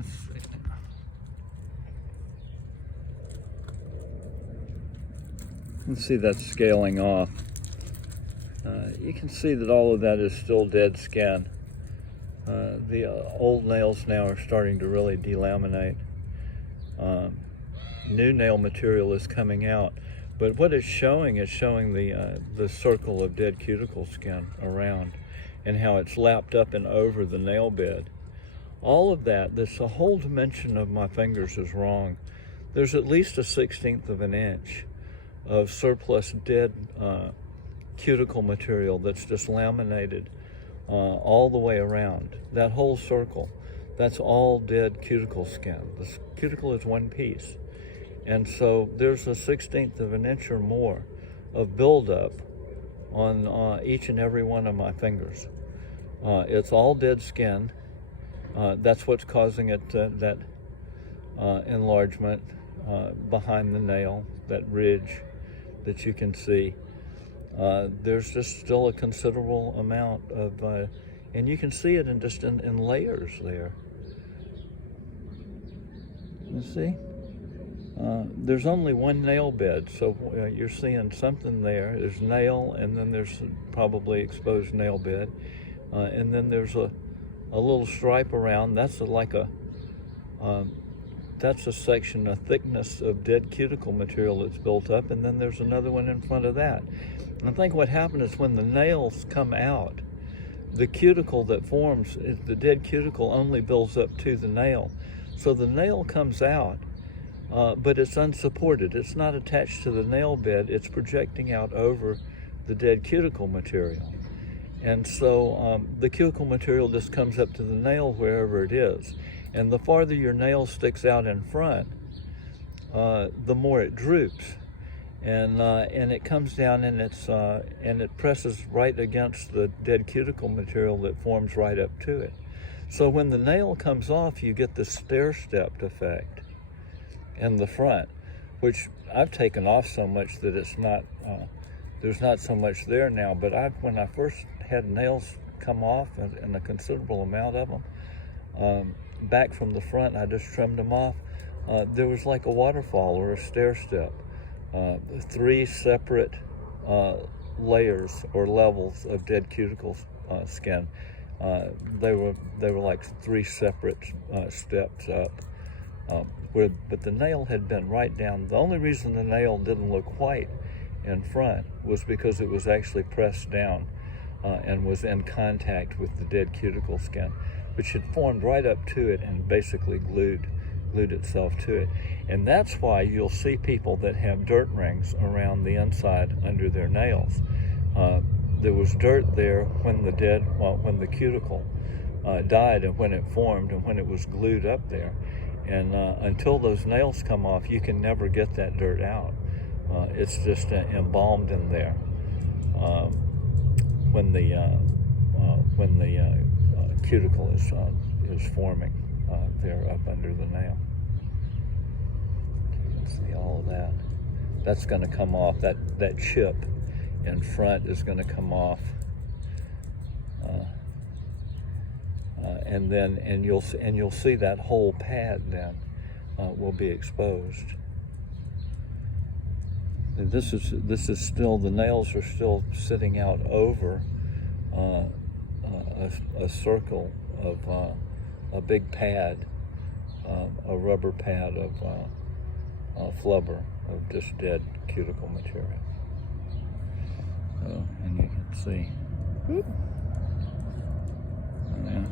Let's see. You can see that's scaling off. You can see that all of that is still dead skin. The old nails now are starting to really delaminate. New nail material is coming out, but what it's showing is showing the circle of dead cuticle skin around and how it's lapped up and over the nail bed. All of that, the whole dimension of my fingers is wrong. There's at least a 1/16 of an inch of surplus dead cuticle material that's just laminated all the way around. That whole circle, that's all dead cuticle skin. The cuticle is one piece. And so there's a 1/16 of an inch or more of buildup on each and every one of my fingers. It's all dead skin. That's what's causing it, that enlargement behind the nail, that ridge that you can see. There's just still a considerable amount of, and you can see it in layers there. You see? There's only one nail bed, so you're seeing something there. There's nail, and then there's probably exposed nail bed, and then there's a little stripe around. That's that's a section, a thickness of dead cuticle material that's built up, and then there's another one in front of that. And I think what happened is when the nails come out, the cuticle that forms, the dead cuticle only builds up to the nail. So the nail comes out, but it's unsupported. It's not attached to the nail bed. It's projecting out over the dead cuticle material. And so the cuticle material just comes up to the nail wherever it is. And the farther your nail sticks out in front, the more it droops. And it comes down and it presses right against the dead cuticle material that forms right up to it. So when the nail comes off, you get the stair-stepped effect in the front, which I've taken off so much that it's not, there's not so much there now. But when I first had nails come off, and a considerable amount of them, back from the front, I just trimmed them off. There was like a waterfall or a stair-step. 3 separate layers or levels of dead cuticle skin. They were like 3 separate steps up. But the nail had been right down. The only reason the nail didn't look white in front was because it was actually pressed down and was in contact with the dead cuticle skin, which had formed right up to it and basically glued itself to it. And that's why you'll see people that have dirt rings around the inside under their nails. There was dirt there when the cuticle died and when it formed and when it was glued up there. And until those nails come off, you can never get that dirt out. It's just embalmed in there when the cuticle is forming there up under the nail. You can see all of that. That's going to come off. That chip in front is going to come off, and you'll see that whole pad then will be exposed. And this is still, the nails are still sitting out over a circle of a big pad, a rubber pad of flubber, of just dead cuticle material. Oh, and you can see. Whoop. Yeah.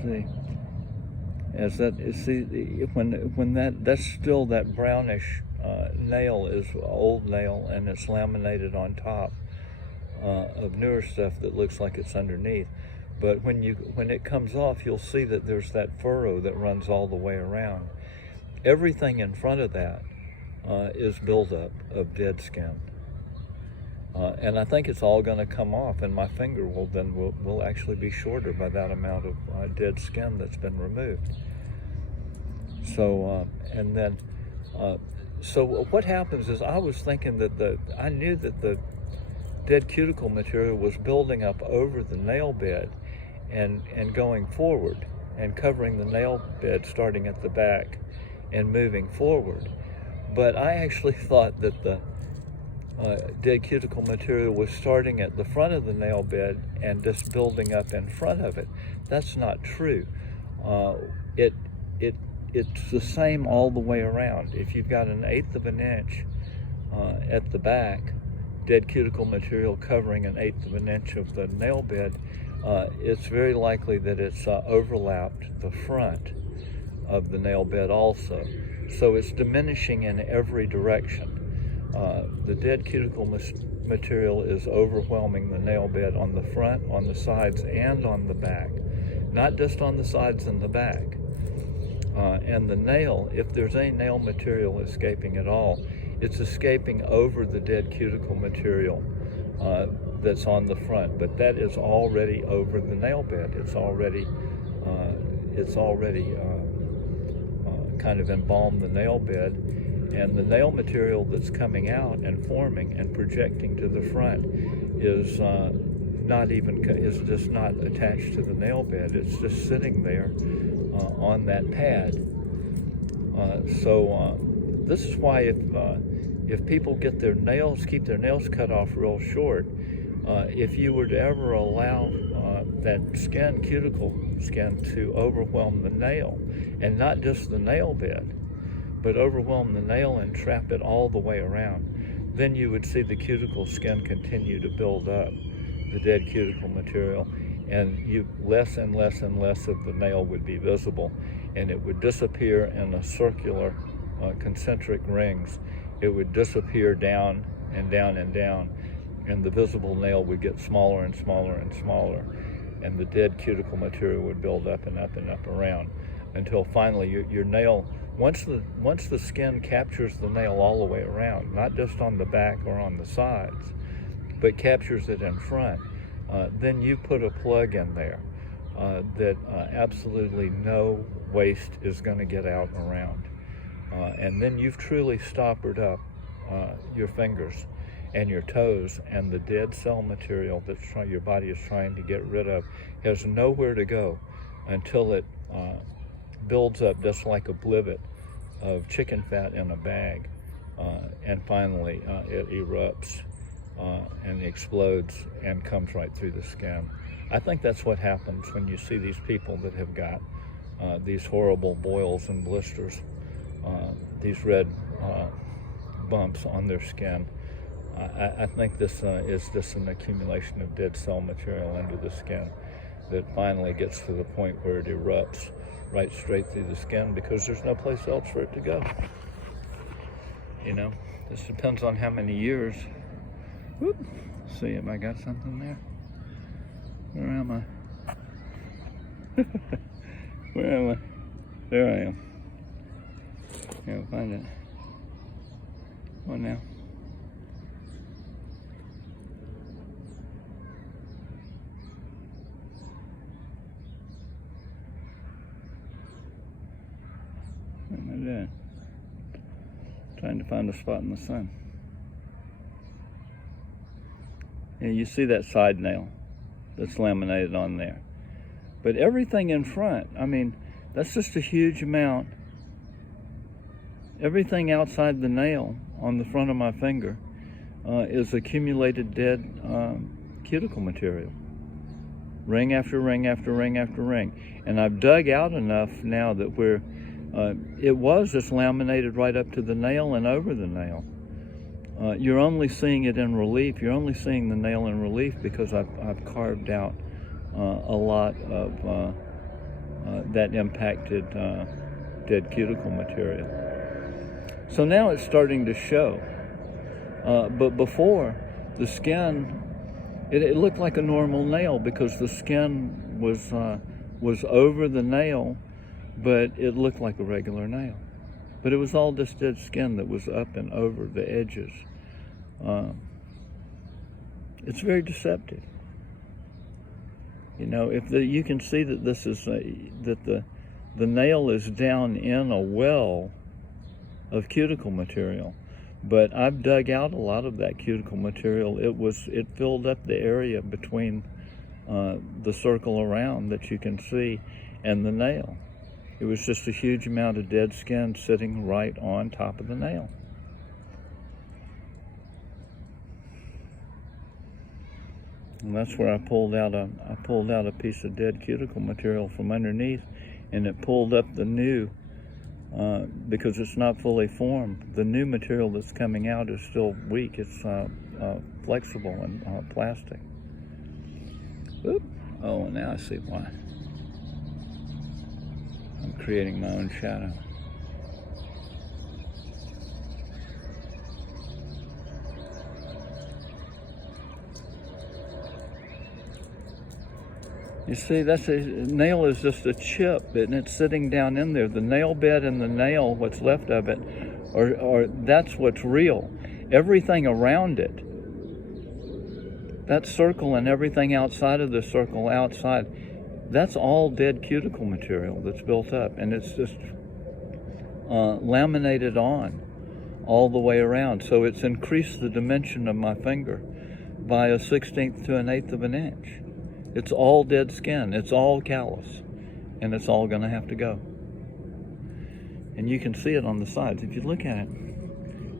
See, as that, you see, when that's still that brownish nail is old nail, and it's laminated on top of newer stuff that looks like it's underneath. But when it comes off, you'll see that there's that furrow that runs all the way around. Everything in front of that is buildup of dead skin. And I think it's all going to come off, and my finger will actually be shorter by that amount of dead skin that's been removed. So, so what happens is, I was thinking that I knew that the dead cuticle material was building up over the nail bed, and going forward and covering the nail bed starting at the back and moving forward. But I actually thought that the dead cuticle material was starting at the front of the nail bed and just building up in front of it. That's not true. It's the same all the way around. If you've got an 1/8 of an inch at the back, dead cuticle material covering an 1/8 of an inch of the nail bed, it's very likely that it's overlapped the front of the nail bed also. So it's diminishing in every direction. The dead cuticle material is overwhelming the nail bed on the front, on the sides, and on the back. Not just on the sides and the back. And the nail, if there's any nail material escaping at all, it's escaping over the dead cuticle material that's on the front, but that is already over the nail bed. It's already kind of embalmed the nail bed, and the nail material that's coming out and forming and projecting to the front is just not attached to the nail bed. It's just sitting there on that pad. So this is why if people keep their nails cut off real short, if you were to ever allow that cuticle skin to overwhelm the nail, and not just the nail bed, but overwhelm the nail and trap it all the way around, then you would see the cuticle skin continue to build up the dead cuticle material, and less and less and less of the nail would be visible, and it would disappear in a circular concentric rings. It would disappear down and down and down, and the visible nail would get smaller and smaller and smaller, and the dead cuticle material would build up and up and up around, until finally your nail, once the skin captures the nail all the way around, not just on the back or on the sides, but captures it in front, then you put a plug in there that absolutely no waste is going to get out and around. And then you've truly stoppered up your fingers and your toes, and the dead cell material that your body is trying to get rid of has nowhere to go until it builds up just like a blivet of chicken fat in a bag, and finally it erupts and explodes and comes right through the skin. I think that's what happens when you see these people that have got these horrible boils and blisters, these red bumps on their skin. I think this is just an accumulation of dead cell material under the skin that finally gets to the point where it erupts right straight through the skin, because there's no place else for it to go. You know, this depends on how many years. Whoop. See if I got something there. Where am I? Where am I? There I am. Can't find it. What now? What am I doing? Trying to find a spot in the sun. Yeah, you see that side nail that's laminated on there. But everything in front, I mean, that's just a huge amount. Everything outside the nail on the front of my finger is accumulated dead cuticle material. Ring after ring after ring after ring. And I've dug out enough now that it was just laminated right up to the nail and over the nail. You're only seeing it in relief. You're only seeing the nail in relief because I've carved out a lot of that impacted dead cuticle material. So now it's starting to show. But before, the skin, it looked like a normal nail because the skin was over the nail, but it looked like a regular nail. But it was all just dead skin that was up and over the edges. It's very deceptive. You know, you can see that this is that the nail is down in a well of cuticle material, but I've dug out a lot of that cuticle material. It filled up the area between the circle around that you can see, and the nail. It was just a huge amount of dead skin sitting right on top of the nail. And that's where I pulled out a piece of dead cuticle material from underneath, and it pulled up the new, because it's not fully formed. The new material that's coming out is still weak. It's flexible and plastic. Oop. Oh, now I see why. I'm creating my own shadow. You see, that's a nail is just a chip, and it's sitting down in there. The nail bed and the nail, what's left of it, that's what's real. Everything around it, that circle and everything outside of the circle outside, that's all dead cuticle material that's built up, and it's just laminated on all the way around. So it's increased the dimension of my finger by 1/16 to 1/8 of an inch. It's all dead skin, it's all callus, and it's all gonna have to go. And you can see it on the sides. If you look at it,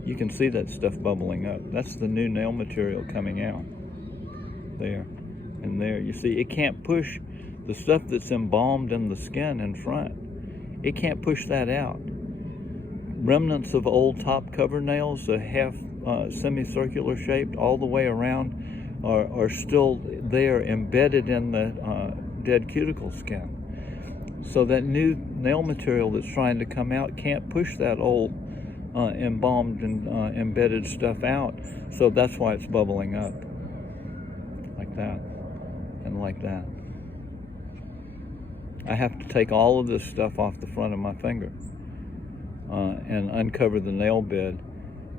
you can see that stuff bubbling up. That's the new nail material coming out. There and there. You see, it can't push the stuff that's embalmed in the skin in front. It can't push that out. Remnants of old top cover nails, a half semicircular shaped all the way around, are still there, embedded in the dead cuticle skin. So that new nail material that's trying to come out can't push that old embalmed and embedded stuff out. So that's why it's bubbling up like that and like that. I have to take all of this stuff off the front of my finger and uncover the nail bed,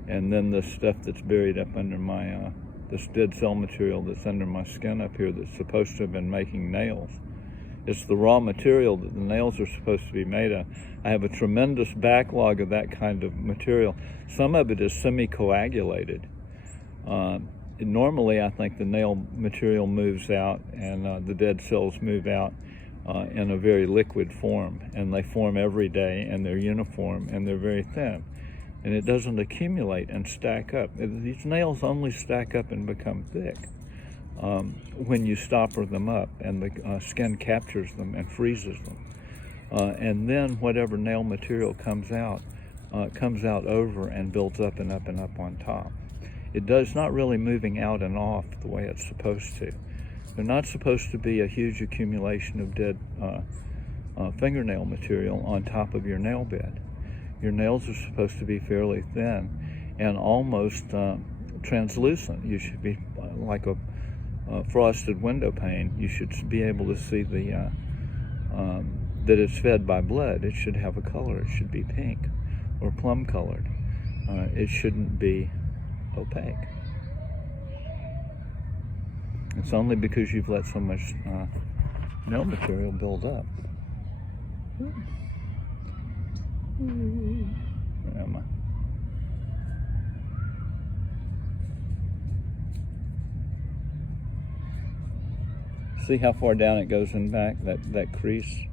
and then the stuff that's buried up under my this dead cell material that's under my skin up here that's supposed to have been making nails. It's the raw material that the nails are supposed to be made of. I have a tremendous backlog of that kind of material. Some of it is semi-coagulated. Normally, I think the nail material moves out and the dead cells move out in a very liquid form, and they form every day, and they're uniform, and they're very thin. And it doesn't accumulate and stack up. These nails only stack up and become thick when you stopper them up and the skin captures them and freezes them. And then whatever nail material comes out over and builds up and up and up on top. It does not really moving out and off the way it's supposed to. They're not supposed to be a huge accumulation of dead fingernail material on top of your nail bed. Your nails are supposed to be fairly thin and almost translucent. You should be like a frosted window pane. You should be able to see the that it's fed by blood. It should have a color. It should be pink or plum colored. It shouldn't be opaque. It's only because you've let so much nail material build up. Where am I? See how far down it goes in back, that crease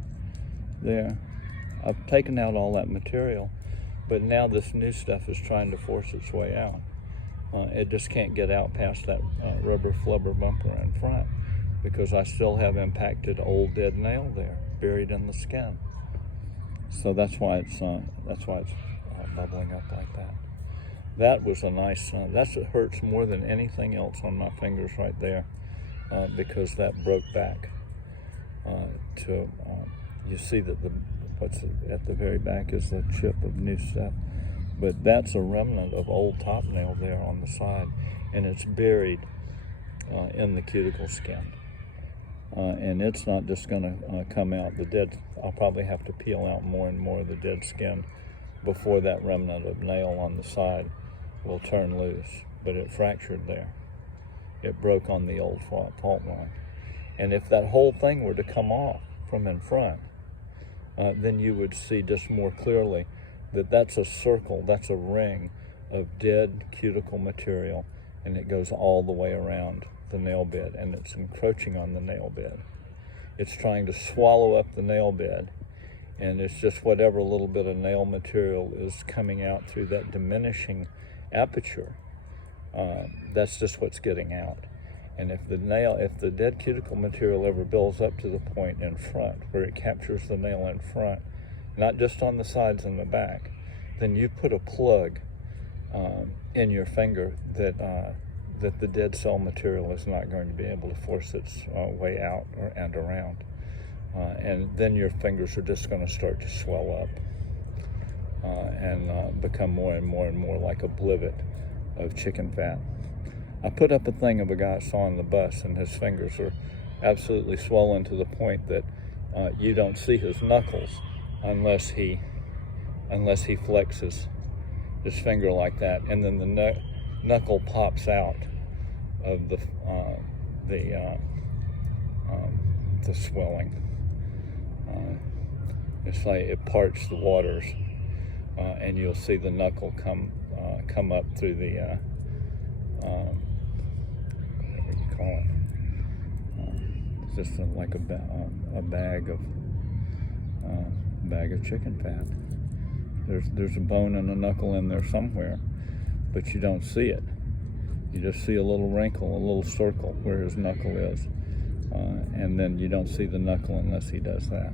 there? I've taken out all that material, but now this new stuff is trying to force its way out. It just can't get out past that rubber flubber bumper in front because I still have impacted old dead nail there, buried in the skin. So that's why it's bubbling up like that. That was a nice. That hurts more than anything else on my fingers right there, because that broke back. You see that what's at the very back is the chip of new stuff, but that's a remnant of old top nail there on the side, and it's buried in the cuticle skin. And it's not just going to come out. I'll probably have to peel out more and more of the dead skin before that remnant of nail on the side will turn loose. But it fractured there. It broke on the old fault line. And if that whole thing were to come off from in front, then you would see just more clearly that that's a circle, that's a ring of dead cuticle material, and it goes all the way around the nail bed, and it's encroaching on the nail bed. It's trying to swallow up the nail bed, and it's just whatever little bit of nail material is coming out through that diminishing aperture. That's just what's getting out. And if the dead cuticle material ever builds up to the point in front where it captures the nail in front, not just on the sides and the back, then you put a plug in your finger that the dead cell material is not going to be able to force its way out and around. And then your fingers are just going to start to swell up and become more and more and more like a blivet of chicken fat. I put up a thing of a guy I saw on the bus, and his fingers are absolutely swollen to the point that you don't see his knuckles unless he flexes his finger like that, and then the knuckle pops out of the swelling. It's like it parts the waters, and you'll see the knuckle come up through the whatever you call it. It's just like a bag of chicken fat. There's a bone and a knuckle in there somewhere, but you don't see it. You just see a little wrinkle, a little circle where his knuckle is, and then you don't see the knuckle unless he does that,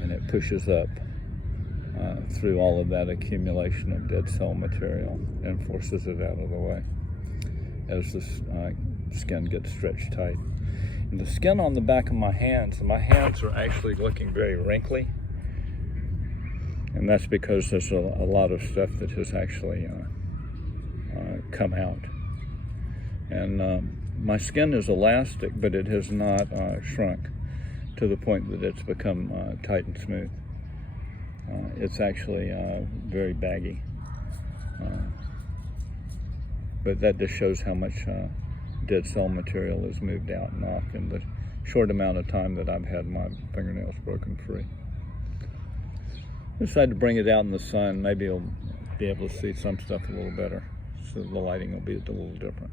and it pushes up through all of that accumulation of dead cell material and forces it out of the way as the skin gets stretched tight. And the skin on the back of my hands are actually looking very wrinkly, and that's because there's a lot of stuff that has actually come out. And my skin is elastic, but it has not shrunk to the point that it's become tight and smooth. It's actually very baggy. But that just shows how much dead cell material is moved out and off in the short amount of time that I've had my fingernails broken free. I decided to bring it out in the sun. Maybe you'll be able to see some stuff a little better, so the lighting will be a little different.